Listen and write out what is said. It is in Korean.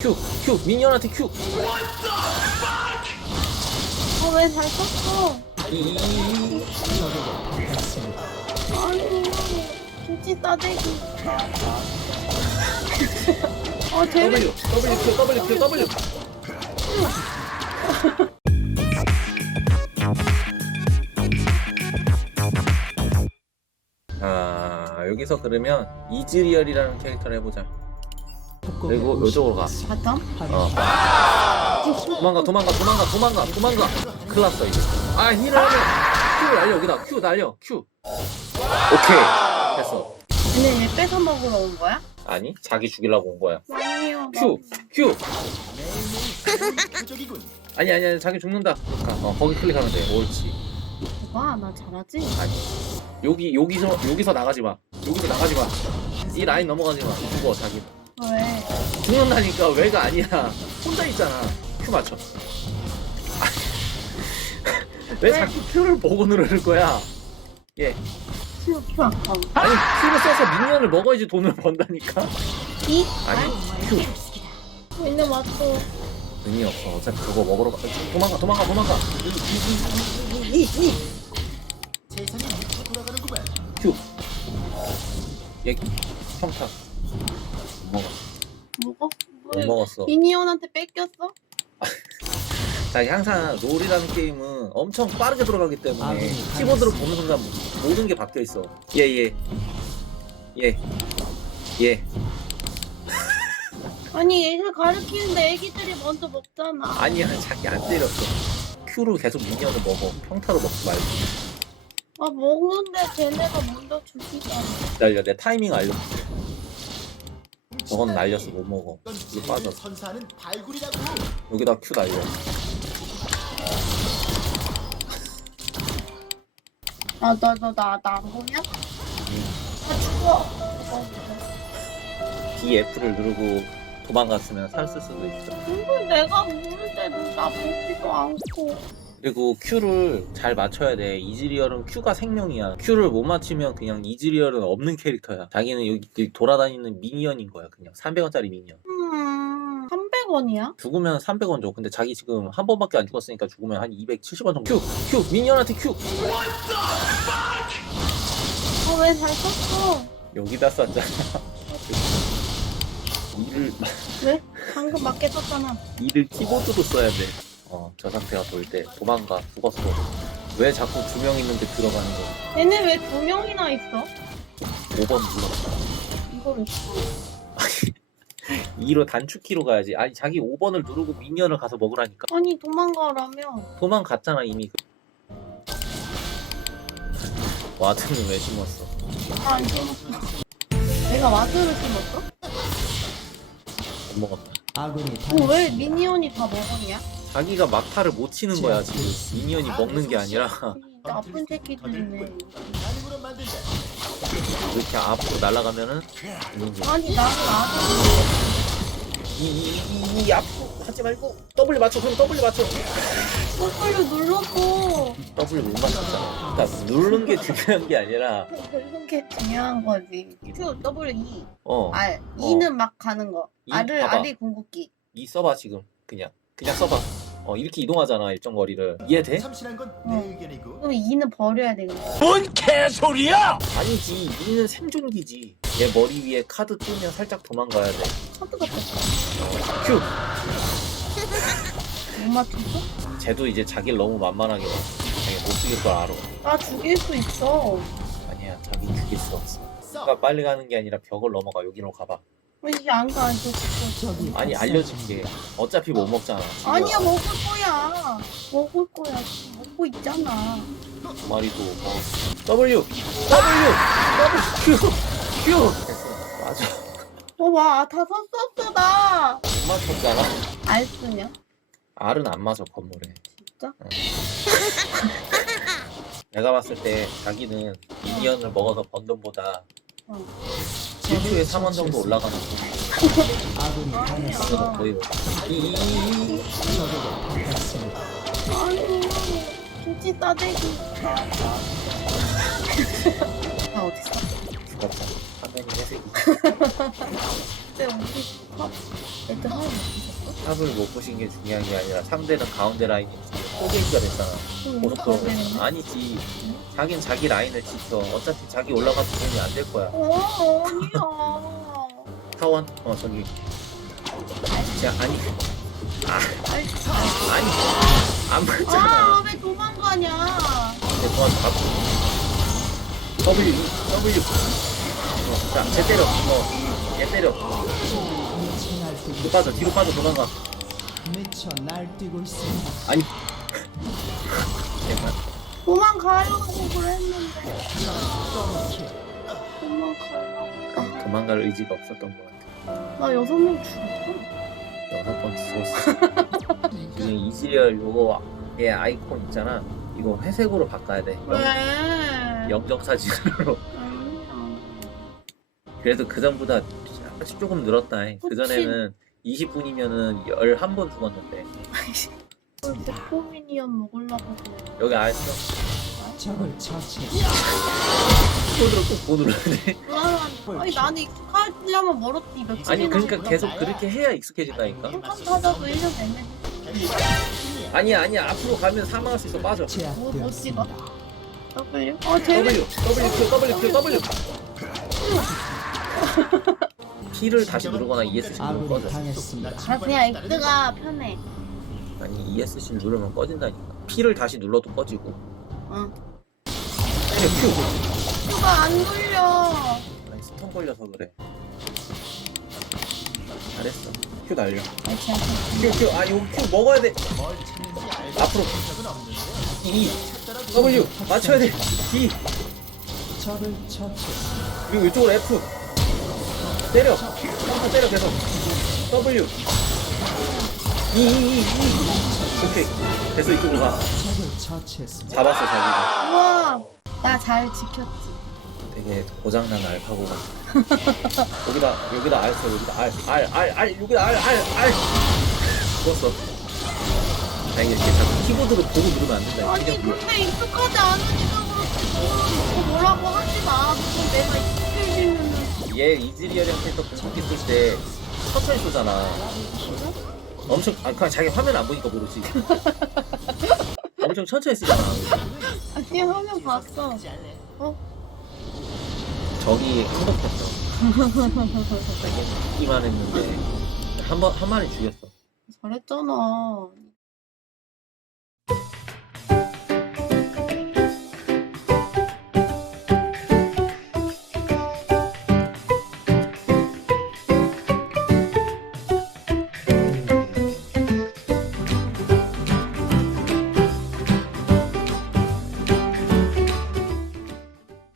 큐, 큐, 미니언한테 큐. 어왜 잘 썼어? 이. 아니 김치 싸대기. 어 재밌. W, W, Q, W, Q, W. 아, 여기서 그러면 이즈리얼이라는 캐릭터를 해보자. 그리고 이쪽으로 가. 바텀? 어. 도망가, 도망가, 도망가, 도망가, 도망가. 큰일 났어, 이제. 아, 힐을 하면. Q 날려, 여기다. Q 날려, Q. 오케이. 됐어. 근데 얘 뺏어 먹으러 온 거야? 아니, 자기 죽이려고 온 거야. 아니요. 나- 큐! 큐! 아니, 아니, 아니, 자기 죽는다. 가. 어, 거기 클릭하면 돼. 옳지. 와, 나 잘하지? 아니. 여기, 여기서, 여기서 나가지 마. 여기서 나가지 마. 이 라인 넘어가지 마. 죽어, 자기. 왜? 죽는다니까, 왜가 아니야. 혼자 있잖아. 큐 맞춰. 왜 왜? 자꾸 큐를 보고 누를 거야? 예. 큐, 큐 아까. 아니, 큐를 써서 미니언을 먹어야지 돈을 번다니까? 이? 아니, 큐. 있는 맞고. 의미 없어. 어차피 그거 먹으러 가. 도망가, 도망가, 도망가. 이, 이, 이, 이, 이, 이. 큐. 얘 평타. 뭐가? 못 먹었어. 미니언한테 뺏겼어? 자, 항상 롤이라는 게임은 엄청 빠르게 돌아가기 때문에 아군이 키보드를 보는 순간 모든 게 바뀌어 있어. 예, 예. 예. 예. 아니 얘를 가르치는데 애기들이 먼저 먹잖아. 아니야, 자기 안 때렸어. 큐로 계속 미니언을 먹어. 평타로 먹지 말고. 아 먹는데 쟤네가 먼저 죽이잖아. 기다려, 내 타이밍 알려줄게. 저건 날렸어, 못 먹어. 이거 빠져. 선사는 발굴이라고. 여기다 큐 날려. 아 나 나 나 나 안 보냐? 아 죽어. D, F를 누르고 도망갔으면 살았을 수도 있어. 이걸 내가 모르는데도 나 보지도 않고. 그리고 Q를 잘 맞춰야 돼. 이즈리얼은 Q가 생명이야. Q를 못 맞추면 그냥 이즈리얼은 없는 캐릭터야. 자기는 여기 돌아다니는 미니언인 거야. 그냥 300원짜리 미니언. 음 300원이야? 죽으면 300원 줘. 근데 자기 지금 한 번밖에 안 죽었으니까 죽으면 한 270원 정도. Q, Q, 미니언한테 Q. 어 왜 잘 썼어? 여기다 쐈잖아. 이를 왜? 방금 맞게 썼잖아. 이를 키보드로 써야 돼. 어, 저 상태가 돌때 도망가 죽었어. 왜 자꾸 두 명 있는데 들어가는 거야? 얘네 왜 두 명이나 있어? 5번 눌렀어. 이거를 2로 단축키로 가야지. 아니 자기 5번을 누르고 미니언을 가서 먹으라니까. 아니 도망가라며. 도망갔잖아 이미. 와드는 왜 심었어? 나안 심었어. 내가 와드를 심었어? 못 먹었다. 아군이 어, 왜 미니언이 다 먹었냐? 자기가 막타를 못 치는 거야 지금. 미니언이 먹는 게 아니라 이 나쁜 새끼들이네. 이렇게 앞으로 날아가면은 죽는 거야. 아니 나는 아들 이이이 이, 앞으로 하지 말고 W 맞춰 그럼 W 맞춰. 손걸로 눌렀고 W 못 맞췄잖아. 그러니까 누르는 게 중요한 게 아니라 그런 게 중요한 거지. Q, W, E, 어. R. E는 막 가는 거. E, R을 봐봐. R이 궁극기. 이 써봐 지금 그냥 그냥 써봐. 어 이렇게 이동하잖아 일정 거리를 이해돼? 참신한 건 내 어. 의견이고. 그럼 E는 버려야 되겠네. 아니지 이는 생존기지. 얘 머리 위에 카드 뜨면 살짝 도망가야 돼. 카드가 떴어. 큐. 못 맞췄어? 쟤도 이제 자기를 너무 만만하게 봐. 자기 못 죽일 걸 알아. 나 죽일 수 있어. 아니야 자기 죽일 수 없어. 써. 그러니까 빨리 가는 게 아니라 벽을 넘어가 여기로 가봐. 이게 안 가, 안 가. 저기 아니 알려줄게. 어차피 못 먹잖아. 지금 아니야, 먹을 거야. 먹을 거야. 먹고 있잖아. 두 마리도 뭐 W W W Q Q 됐어. 맞아. 어, 와, 다 썼었어, 나. 못 맞췄잖아. 알 쓰면? R은 안 맞아 건물에. 진짜? 응. 내가 봤을 때 자기는 미니언을 먹어서 번 돈보다 어. 1주에 3원 정도 올라가는 거 거의 뭐 이, 이, 이. 아니, 김치 싸대기. 나 어딨어? 죽었잖아 화면이 회색이 그때 우리 컵 애들 하나? 탑을 못 보신 게 중요한 게 아니라 상대는 가운데 라인이 포게이가 됐잖아. 고속도로 아니지. 자긴 자기 라인을 지켜. 어차피 자기 올라가도 도움이 안 될 거야. 어 아니야. 타원? 어 저기. 자 아니 아이, 아니 안 맞잖아. 아왜 도망가냐? 내 동안 갖고. W W. 어, 자, 쟤 때려. 어, 얘 때려. 뒤로 빠져. 뒤로 빠져 도망가. 미쳐 날뛰고 있습니다. 아니. 도망가려고 그랬는데. 도망가려고. 도망갈 의지가 없었던 것 같아. 나 여섯 명 죽였어. 여섯 번 죽었어. 지금 이지리얼 요거 얘 아이콘 있잖아. 이거 회색으로 바꿔야 돼. 왜? 영정사진으로. 아니야. 그래도 그 전보다 조금 늘었다. 그 전에는 20분이면은 11번 죽었는데 그 데포미니언 먹으려고 그래. 여기 알았어. 적을 처치했습니다. 손으로 꾹 누르야 돼. 아, 아니 나는 익숙하려면 멀었지 며칠이나 아니 그러니까 계속 그렇게 해야 익숙해진다니까. 캠프 타자도 1년 내내 아니야 아니야 앞으로 가면 사망할 수 있어 빠져. 제압되었습니다. W 어 재밌 W W Q W Q W. P를 다시 누르거나 ESC 누르면 아군이 꺼져. 당했습니다. 아 그냥 X가 편해 아니 ESC 누르면 꺼진다니까. P를 다시 눌러도 꺼지고. 응 Q. Q가 안 돌려 아니 스턴 걸려서 그래. 잘했어. Q 날려. Q Q 아 이거 Q 먹어야 돼. 앞으로 E W 맞춰야 돼. D. 그리고 이쪽으로 F 때려. 한번 때려 계속. W 오케이 됐어 이쪽으로 가. 잡았어 자기가. 우와 나 잘 지켰지 되게 고장난 알파고 같아. 여기다 여기다 알 써. 여기다 알알알알 여기다 알알 알. 죽었어. 나 이게 이렇게 자꾸 키보드로 보고 누르면 안 된다. 아니 그냥. 근데 익숙하지 않으니까 그렇지 뭐 뭐라고 하지 마 무슨 내가 익숙해지면은 얘 이즈리얼이랑 캐릭터 공격기 쓸때 천천히 쏘잖아. 엄청 아 그냥 자기 화면 안 보니까 모르지. 엄청 천천히 쓰잖아. 아니 화면 봤어 적이 행복했어. 자기 이만 했는데 한번 한 마리 죽였어. 잘했잖아